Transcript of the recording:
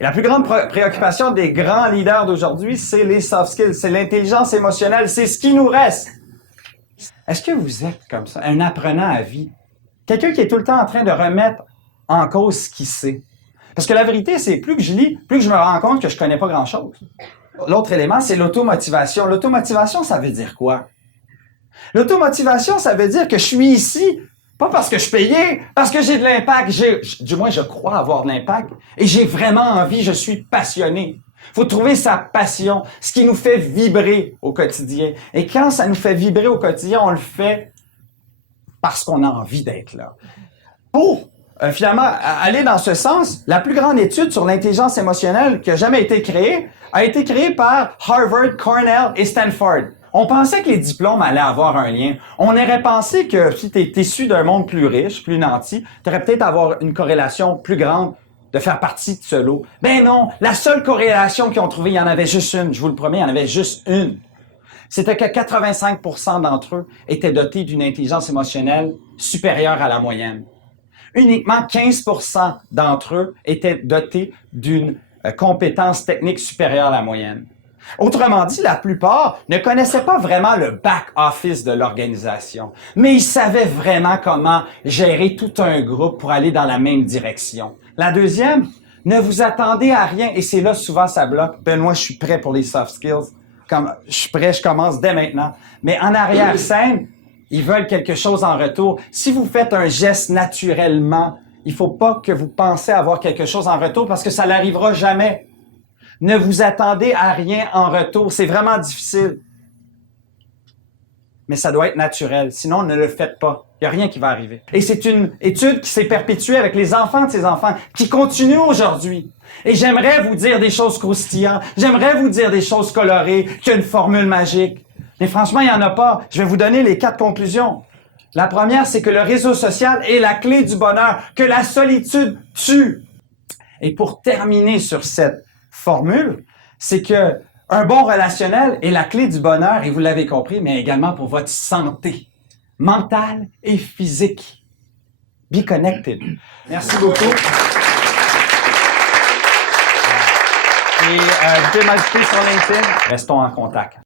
Et la plus grande préoccupation des grands leaders d'aujourd'hui, c'est les soft skills, c'est l'intelligence émotionnelle, c'est ce qui nous reste. Est-ce que vous êtes comme ça, un apprenant à vie? Quelqu'un qui est tout le temps en train de remettre en cause ce qu'il sait. Parce que la vérité, c'est plus que je lis, plus que je me rends compte que je connais pas grand-chose. L'autre élément, c'est l'automotivation. L'automotivation, ça veut dire quoi? L'automotivation, ça veut dire que je suis ici, pas parce que je suis payé, parce que j'ai de l'impact. Du moins, je crois avoir de l'impact. Et j'ai vraiment envie, je suis passionné. Faut trouver sa passion, ce qui nous fait vibrer au quotidien. Et quand ça nous fait vibrer au quotidien, on le fait parce qu'on a envie d'être là. Pour finalement aller dans ce sens, la plus grande étude sur l'intelligence émotionnelle qui a jamais été créée a été créée par Harvard, Cornell et Stanford. On pensait que les diplômes allaient avoir un lien. On aurait pensé que si tu es issu d'un monde plus riche, plus nanti, tu aurais peut-être avoir une corrélation plus grande de faire partie de ce lot. Ben non, la seule corrélation qu'ils ont trouvée, il y en avait juste une. Je vous le promets, il y en avait juste une. C'était que 85% d'entre eux étaient dotés d'une intelligence émotionnelle supérieure à la moyenne. Uniquement 15% d'entre eux étaient dotés d'une compétence technique supérieure à la moyenne. Autrement dit, la plupart ne connaissaient pas vraiment le back-office de l'organisation, mais ils savaient vraiment comment gérer tout un groupe pour aller dans la même direction. La deuxième, ne vous attendez à rien, et c'est là souvent ça bloque. Benoît, je suis prêt pour les soft skills. Je suis prêt, je commence dès maintenant. Mais en arrière-scène, ils veulent quelque chose en retour. Si vous faites un geste naturellement, il faut pas que vous pensez avoir quelque chose en retour parce que ça n'arrivera jamais. Ne vous attendez à rien en retour. C'est vraiment difficile. Mais ça doit être naturel. Sinon, ne le faites pas. Il n'y a rien qui va arriver. Et c'est une étude qui s'est perpétuée avec les enfants de ces enfants, qui continue aujourd'hui. Et j'aimerais vous dire des choses croustillantes. J'aimerais vous dire des choses colorées, qu'il y a une formule magique. Mais franchement, il n'y en a pas. Je vais vous donner les 4 conclusions. La première, c'est que le réseau social est la clé du bonheur, que la solitude tue. Et pour terminer sur cette formule, c'est que un bon relationnel est la clé du bonheur, et vous l'avez compris, mais également pour votre santé mentale et physique. Be connected. Merci beaucoup. Et vous pouvez m'ajouter sur LinkedIn. Restons en contact.